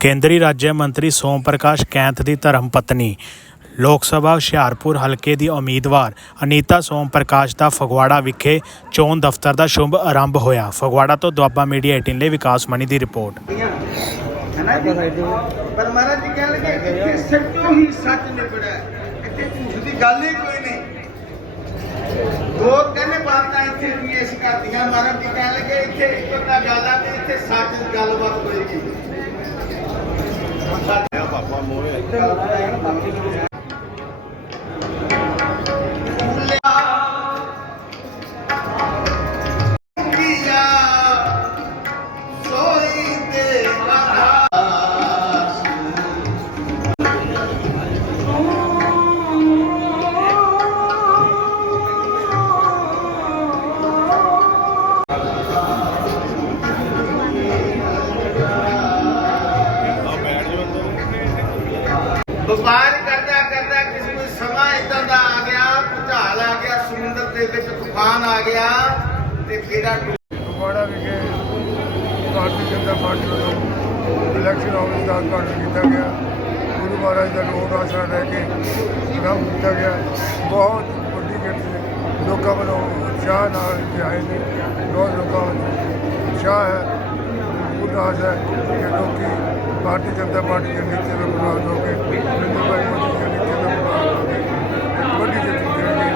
ਕੇਂਦਰੀ ਰਾਜ ਮੰਤਰੀ ਸੋਮ ਪ੍ਰਕਾਸ਼ ਕੈਂਥ ਦੀ ਧਰਮ ਪਤਨੀ। ਲੋਕ ਸਭਾ ਹੁਸ਼ਿਆਰਪੁਰ ਹਲਕੇ ਦੀ ਉਮੀਦਵਾਰ ਅਨੀਤਾ ਸੋਮ ਪ੍ਰਕਾਸ਼ ਦਾ ਫਗਵਾੜਾ ਵਿਖੇ ਚੋਣ ਦਫ਼ਤਰ ਦਾ ਸ਼ੁਭ ਆਰੰਭ ਹੋਇਆ। ਫਗਵਾੜਾ ਤੋਂ ਦੁਆਬਾ ਮੀਡੀਆ 18 ਲਈ ਵਿਕਾਸ ਮਣੀ ਦੀ ਰਿਪੋਰਟ। ਪਰ ਮਹਾਰਾਜ ਜੀ ਕਹਿਣ ਲੱਗੇ ਇੱਥੇ ਸੱਚੋ ਹੀ ਸੱਚ ਨਿਬੜਿਆ ਇੱਥੇ ਝੂਠ ਦੀ ਗੱਲ ਹੀ ਕੋਈ ਨਹੀਂ। ਦੋ ਕਹਿੰਦੇ ਪੇਸ਼ ਕਰਦੀਆਂ ਮਹਾਰਾਜ ਕਹਿਣ ਲੱਗੇ, ਇੱਥੇ ਇੱਕ ਤਾਂ ਗੱਲ ਆ ਤੇ ਇੱਥੇ ਸੱਚ ਗੱਲਬਾਤ ਹੋਏਗੀ ਬਾਬਾ ਮੋਹੇ ਸੋਈ ਵਪਾਰ ਕਰਦਾ ਕਰਦਾ ਕਿਸੇ ਨੂੰ ਸਮਾਂ ਇਦਾਂ ਦਾ ਆ ਗਿਆ, ਭੁਚਾਲ ਆ ਗਿਆ, ਸਮੁੰਦਰ ਦੇ ਵਿੱਚ ਤੂਫਾਨ ਆ ਗਿਆ ਤੇ ਤੇਰਾ ਫਗਵਾੜਾ ਵਿਖੇ ਭਾਰਤੀ ਜਨਤਾ ਪਾਰਟੀ ਵੱਲੋਂ ਇਲੈਕਸ਼ਨ ਆਫਿਸ ਦਾ ਉਦਘਾਟਨ ਕੀਤਾ ਗਿਆ। ਗੁਰੂ ਮਹਾਰਾਜ ਦਾ ਲੋਕ ਆਸਰਾ ਲੈ ਕੇ ਆਰੰਭ ਕੀਤਾ ਗਿਆ। ਬਹੁਤ ਵੱਡੀ ਗਿਣਤੀ ਲੋਕਾਂ ਵੱਲੋਂ ਉਤਸ਼ਾਹ ਨਾਲ ਇੱਥੇ ਆਏ ਨੇ। ਬਹੁਤ ਲੋਕਾਂ ਵੱਲੋਂ ਉਤਸ਼ਾਹ ਹੈ ਪੂਰਾ ਹੈ ਕਿ ਲੋਕੀ ਭਾਰਤੀ ਜਨਤਾ ਪਾਰਟੀ ਦੇ ਨੀਤੀ ਦਾ ਪ੍ਰਭਾਵ ਹੋ ਕੇ ਨਰਿੰਦਰ ਭਾਈ ਮੋਦੀ ਦੇ ਨੀਤੀ ਦਾ ਪ੍ਰਭਾਵ ਹੋ ਕੇ ਇੱਕ ਵੱਡੀ ਜਿੱਤ ਦੇਣਗੇ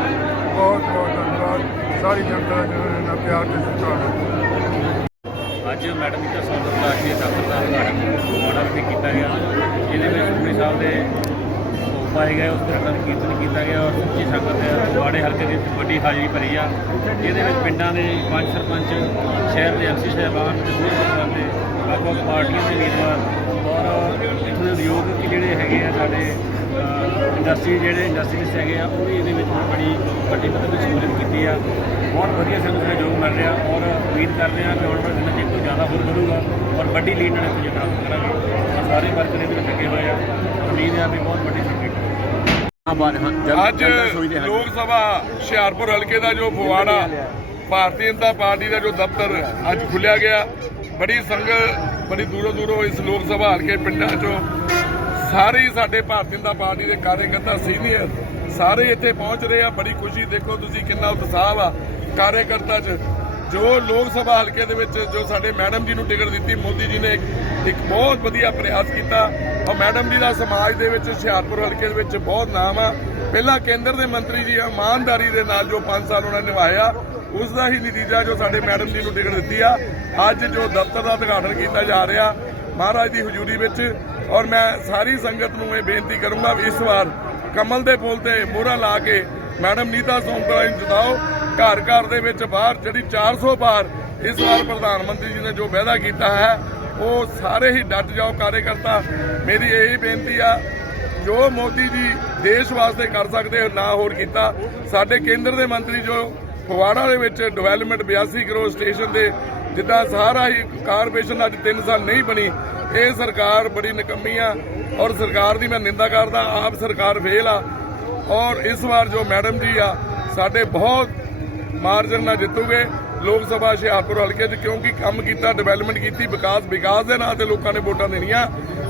ਬਹੁਤ ਬਹੁਤ ਧੰਨਵਾਦ ਸਾਰੀ ਜਨਤਾ ਦਾ ਜਿਹਨਾਂ ਨੇ ਇੰਨਾ ਪਿਆਰ ਤੇ ਸਤਿਕਾਰ ਦਿੱਤਾ ਅੱਜ ਮੈਡਮ ਜੀ ਦਾ ਸੌਂਦਰ ਪ੍ਰਕਾਸ਼ ਜੀ ਦਫ਼ਤਰ ਦਾ ਉਦਘਾਟਨ ਫਗਵਾੜਾ ਵਿਖੇ ਕੀਤਾ ਗਿਆ। ਜਿਹਦੇ ਵਿੱਚ ਗੁਰੂ ਸਾਹਿਬ ਦੇ ਭੋਗ ਪਾਏ ਗਏ, ਉਸ ਤਰ੍ਹਾਂ ਕੀਰਤਨ ਕੀਤਾ ਗਿਆ ਔਰ ਸੱਚੀ ਸੰਗਤ ਫਗਵਾੜੇ ਹਲਕੇ ਦੀ ਵੱਡੀ ਹਾਜ਼ਰੀ ਭਰੀ ਆ। ਜਿਹਦੇ ਵਿੱਚ ਪਿੰਡਾਂ ਦੇ ਪੰਜ ਸਰਪੰਚ, ਸ਼ਹਿਰ ਦੇ ਐਮਸੀ ਸਾਹਿਬਾਨ ਤੇ ਦੂਜੇ ਪੱਖਾਂ ਦੇ ਵੱਖ ਵੱਖ ਪਾਰਟੀਆਂ ਦੇ ਵੀਰਵਾਰ ਔਰ ਇੱਥੋਂ ਦੇ ਉਦਯੋਗ ਜਿਹੜੇ ਹੈਗੇ ਆ ਸਾਡੇ ਇੰਡਸਟਰੀ ਜਿਹੜੇ ਇੰਡਸਟਰੀਸ ਹੈਗੇ ਆ, ਉਹ ਵੀ ਇਹਦੇ ਵਿੱਚ ਬੜੀ ਵੱਡੀ ਮਤਲਬ ਵਿੱਚ ਸ਼ਮੂਲੀਅਤ ਕੀਤੀ ਆ। ਬਹੁਤ ਵਧੀਆ ਸਾਨੂੰ ਸਹਿਯੋਗ ਮਿਲ ਰਿਹਾ ਔਰ ਉਮੀਦ ਕਰਦੇ ਹਾਂ ਕਿ ਆਉਣ ਵਾਲੇ ਦਿਨਾਂ 'ਚ ਜ਼ਿਆਦਾ ਹੋਰ ਵਧੂਗਾ ਔਰ ਵੱਡੀ ਲੀਡ ਨਾਲ ਇੱਥੇ ਜਿੱਤਾਂ ਕਰਾਂਗੇ। ਸਾਰੇ ਵਰਕਰ ਇਹਦੇ ਵਿੱਚ ਲੱਗੇ ਹੋਏ ਆ। ਉਮੀਦ ਹੈ ਵੀ ਬਹੁਤ ਵੱਡੀ ਸੰਖਿਆ ਅੱਜ ਲੋਕ ਸਭਾ ਹੁਸ਼ਿਆਰਪੁਰ ਹਲਕੇ ਦਾ ਜੋ ਫਗਵਾੜਾ ਭਾਰਤੀ ਜਨਤਾ ਪਾਰਟੀ ਦਾ ਜੋ ਦਫ਼ਤਰ ਅੱਜ ਖੁੱਲਿਆ ਗਿਆ ਬੜੀ ਸੰਗਤ ਬੜੀ ਦੂਰੋਂ ਦੂਰੋਂ ਇਸ ਲੋਕ ਸਭਾ ਹਲਕੇ ਪਿੰਡਾਂ ਚੋਂ ਸਾਰੇ ਸਾਡੇ ਭਾਰਤੀ ਜਨਤਾ ਪਾਰਟੀ ਦੇ ਕਾਰਜਕਰਤਾ ਸੀਨੀਅਰ ਸਾਰੇ ਇੱਥੇ ਪਹੁੰਚ ਰਹੇ ਆ। ਬੜੀ ਖੁਸ਼ੀ ਦੇਖੋ ਤੁਸੀਂ ਕਿੰਨਾ ਉਤਸ਼ਾਹ ਆ ਕਾਰਜਕਰਤਾ 'ਚ। ਜੋ ਲੋਕ ਸਭਾ ਹਲਕੇ ਦੇ ਵਿੱਚ ਜੋ ਸਾਡੇ ਮੈਡਮ ਜੀ ਨੂੰ ਟਿਕਟ ਦਿੱਤੀ, ਮੋਦੀ ਜੀ ਨੇ ਇੱਕ- ਬਹੁਤ ਵਧੀਆ ਪ੍ਰਯਾਸ ਕੀਤਾ। ਔਰ ਮੈਡਮ ਜੀ ਦਾ ਸਮਾਜ ਦੇ ਵਿੱਚ, ਹੁਸ਼ਿਆਰਪੁਰ ਹਲਕੇ ਦੇ ਵਿੱਚ ਬਹੁਤ ਨਾਮ ਆ। ਪਹਿਲਾਂ ਕੇਂਦਰ ਦੇ ਮੰਤਰੀ ਜੀ ਇਮਾਨਦਾਰੀ ਦੇ ਨਾਲ ਜੋ 5 ਸਾਲ ਉਹਨਾਂ ਨੇ ਨਿਭਾਇਆ ਉਸ ਦਾ ਹੀ ਨਤੀਜਾ ਜੋ ਸਾਡੇ ਮੈਡਮ ਜੀ ਨੂੰ ਟਿਕਟ ਦਿੱਤੀ ਆ। ਅੱਜ ਜੋ ਦਫ਼ਤਰ ਦਾ ਉਦਘਾਟਨ ਕੀਤਾ ਜਾ ਰਿਹਾ, ਮਹਾਰਾਜ ਦੀ ਹਜ਼ੂਰੀ ਵਿੱਚ। ਔਰ ਮੈਂ ਸਾਰੀ ਸੰਗਤ ਨੂੰ ਇਹ ਬੇਨਤੀ ਕਰੂੰਗਾ ਵੀ ਇਸ ਵਾਰ ਕਮਲ ਦੇ ਫੁੱਲ ਤੇ ਮੋਹਰਾਂ ਲਾ ਕੇ ਮੈਡਮ ਨੀਤਾ ਸੋਮਕਰਾ ਨੂੰ ਜਿਤਾਓ। ਘਰ ਘਰ ਦੇ ਵਿੱਚ ਬਾਹਰ ਜਿਹੜੀ 400 ਪਾਰ ਇਸ ਵਾਰ ਪ੍ਰਧਾਨ ਮੰਤਰੀ ਜੀ ਨੇ ਜੋ ਵਾਅਦਾ ਕੀਤਾ ਹੈ, ਉਹ ਸਾਰੇ ਹੀ ਡਟ ਜਾਓ ਕਾਰਜਕਰਤਾ। ਮੇਰੀ ਇਹੀ ਬੇਨਤੀ ਆ, ਜੋ ਮੋਦੀ ਜੀ ਦੇਸ਼ ਵਾਸਤੇ ਕਰ ਸਕਦੇ ਨਾ ਹੋਰ ਕੀਤਾ। ਸਾਡੇ ਕੇਂਦਰ ਦੇ ਮੰਤਰੀ ਜੋ ਫਗਵਾੜਾ ਦੇ ਵਿੱਚ ਡਿਵੈਲਪਮੈਂਟ 82 ਕਰੋੜ ਸਟੇਸ਼ਨ ਦੇ ਜਿੱਦਾਂ ਸਾਰਾ ਹੀ ਕਾਰਪੋਰੇਸ਼ਨ ਅੱਜ 3 ਸਾਲ ਨਹੀਂ ਬਣੀ, ਇਹ ਸਰਕਾਰ ਬੜੀ ਨਿਕੰਮੀ ਆ ਔਰ ਸਰਕਾਰ ਦੀ ਮੈਂ ਨਿੰਦਾ ਕਰਦਾ, ਆਪ ਸਰਕਾਰ ਫੇਲ ਆ। ਔਰ ਇਸ ਵਾਰ ਜੋ ਮੈਡਮ ਜੀ ਆ, ਸਾਡੇ ਬਹੁਤ ਮਾਰਜਨ ਨਾਲ ਜਿੱਤੂਗੇ, ਲੋਕ ਸਭਾ ਹੁਸ਼ਿਆਰਪੁਰ ਹਲਕੇ 'ਚ, ਕਿਉਂਕਿ ਕੰਮ ਕੀਤਾ ਡਿਵੈਲਪਮੈਂਟ ਕੀਤੀ, ਵਿਕਾਸ ਵਿਕਾਸ ਦੇ ਨਾਂ ਤੇ ਲੋਕਾਂ ਨੇ ਵੋਟਾਂ ਦੇਣੀਆਂ।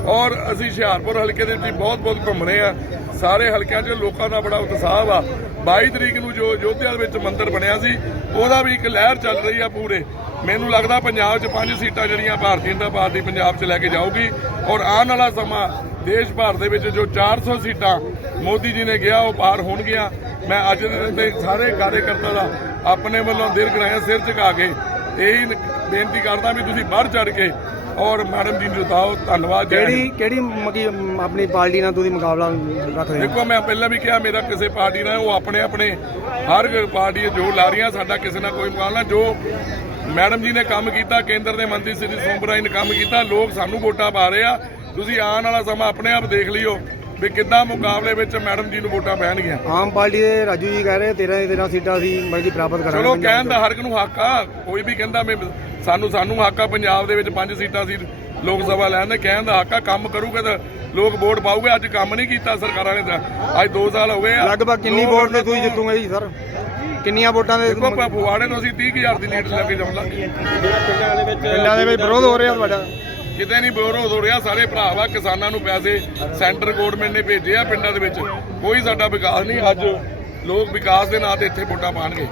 ਔਰ ਅਸੀਂ ਹੁਸ਼ਿਆਰਪੁਰ ਹਲਕੇ ਦੇ ਵਿੱਚ ਬਹੁਤ ਬਹੁਤ ਘੁੰਮ ਰਹੇ ਆ ਸਾਰੇ ਹਲਕਿਆਂ 'ਚ ਲੋਕਾਂ ਦਾ ਬੜਾ ਉਤਸ਼ਾਹ ਵਾ। 22 ਤਰੀਕ ਨੂੰ ਜੋ ਯੋਧਿਆ ਵਿੱਚ ਮੰਦਿਰ ਬਣਿਆ ਸੀ, ਉਹਦਾ ਵੀ ਇੱਕ ਲਹਿਰ ਚੱਲ ਰਹੀ ਆ ਪੂਰੇ। ਮੈਨੂੰ ਲੱਗਦਾ ਪੰਜਾਬ 'ਚ ਪੰਜ ਸੀਟਾਂ ਜਿਹੜੀਆਂ ਭਾਰਤੀ ਜਨਤਾ ਪਾਰਟੀ ਪੰਜਾਬ 'ਚ ਲੈ ਕੇ ਜਾਊਗੀ। ਔਰ ਆਉਣ ਵਾਲਾ ਸਮਾਂ ਦੇਸ਼ ਭਰ ਦੇ ਵਿੱਚ ਜੋ 400 ਸੀਟਾਂ ਮੋਦੀ ਜੀ ਨੇ ਗਿਆ, ਉਹ ਪਾਰ ਹੋਣਗੀਆਂ। ਮੈਂ ਅੱਜ ਦੇ ਦਿਨ ਤੇ ਸਾਰੇ ਕਾਰਜਕਰਤਾ ਦਾ ਆਪਣੇ ਵੱਲੋਂ ਦਿਲ ਗਰਾਇਆ ਸਿਰ ਝੁਕਾ ਕੇ ਇਹੀ ਬੇਨਤੀ ਕਰਦਾ ਵੀ ਤੁਸੀਂ ਵੱਧ ਚੜ ਕੇ ਔਰ ਮੈਡਮ ਜੀ ਨੂੰ ਜਿਤਾਓ ਧੰਨਵਾਦ ਜੈ ਹਿੰਦ। ਕਿਹੜੀ ਕਿਹੜੀ ਮਗੀ ਆਪਣੀ ਪਾਰਟੀ ਨਾਲ ਤੁਸੀਂ ਮੁਕਾਬਲਾ ਰੱਖਦੇ ਹੋ? ਦੇਖੋ ਮੈਂ ਪਹਿਲਾਂ ਵੀ ਕਿਹਾ ਮੇਰਾ ਕਿਸੇ ਪਾਰਟੀ ਨਾਲ ਉਹ ਆਪਣੇ ਆਪਣੇ ਹਰ ਪਾਰਟੀ ਜੋ ਲਾ ਰਹੀਆਂ ਸਾਡਾ ਕਿਸੇ ਨਾਲ ਕੋਈ ਮੁਕਾਬਲਾ ਜੋ ਮੈਡਮ ਜੀ ਨੇ ਕੰਮ ਕੀਤਾ ਕੇਂਦਰ ਦੇ ਮੰਤਰੀ ਸ੍ਰੀ ਸੋਮਰਾਈ ਨੇ ਕੰਮ ਕੀਤਾ ਲੋਕ ਸਾਨੂੰ ਵੋਟਾਂ ਪਾ ਰਹੇ ਆ। ਤੁਸੀਂ ਆਉਣ ਵਾਲਾ ਸਮਾਂ ਆਪਣੇ ਆਪ ਦੇਖ ਲਿਓ। ਵੀ ਕਿੱਦਾਂ ਮੁਕਾਬਲੇ ਵਿੱਚ ਮੈਡਮ ਜੀ ਨੂੰ ਵੋਟਾਂ ਪੈਣਗੀਆਂ? ਆਮ ਪਾਰਟੀ ਦੇ ਰਾਜੂ ਜੀ ਕਹਿ ਰਹੇ 13 ਦੀ 13 ਸੀਟਾਂ ਅਸੀਂ ਮਰਜ਼ੀ ਪ੍ਰਾਪਤ ਕਰਾਂਗੇ ਚਲੋ ਕਹਿਣ ਦਾ ਹਰ ਇੱਕ ਨੂੰ ਹੱਕ ਆ ਕੋਈ ਵੀ ਕਹਿੰਦਾ ਮੈਂ ਸਾਨੂੰ ਸਾਨੂੰ ਹੱਕ ਆ ਪੰਜਾਬ ਦੇ ਵਿੱਚ ਪੰਜ ਸੀਟਾਂ ਸੀ ਲੋਕ ਸਭਾ ਲੈਣ ਦੇ ਕਹਿਣ ਦਾ ਹੱਕ ਆ ਕੰਮ ਕਰੂਗੇ ਤਾਂ ਲੋਕ ਵੋਟ ਪਾਉਗੇ ਅੱਜ ਕੰਮ ਨਹੀਂ ਕੀਤਾ ਸਰਕਾਰਾਂ ਨੇ ਤਾਂ। ਅੱਜ 2 ਸਾਲ ਹੋ ਗਏ ਆ। ਲਗਭਗ ਕਿੰਨੀ ਵੋਟ ਤੇ ਤੁਸੀਂ ਜਿੱਤੋਗੇ ਜੀ ਸਰ? ਕਿੰਨੀਆਂ ਵੋਟਾਂ ਦੇ ਦੇਖੋ ਆਪਾਂ ਫਗਵਾੜੇ ਨੂੰ ਅਸੀਂ 30000 ਦੀ ਲੀਡ ਲੈ ਕੇ ਜਾਵਾਂਗੇ ਪਿੰਡਾਂ ਦੇ ਵਿੱਚ ਵਿਰੋਧ ਹੋ ਰਿਹਾ। ਤੁਹਾਡਾ। ਕਿਤੇ ਨਹੀਂ ਵਿਰੋਧ ਹੋ ਰਿਹਾ, ਸਾਰੇ ਭਰਾ ਵਾ, ਕਿਸਾਨਾਂ ਨੂੰ ਪੈਸੇ ਸੈਂਟਰ ਗਵਰਨਮੈਂਟ ਨੇ ਭੇਜੇ ਆ ਪਿੰਡਾਂ ਦੇ ਵਿੱਚ। ਕੋਈ ਸਾਡਾ ਵਿਕਾਸ ਨਹੀਂ, ਅੱਜ ਲੋਕ ਵਿਕਾਸ ਦੇ ਨਾਂ ਤੇ ਇੱਥੇ ਵੋਟਾਂ ਪਾਣਗੇ।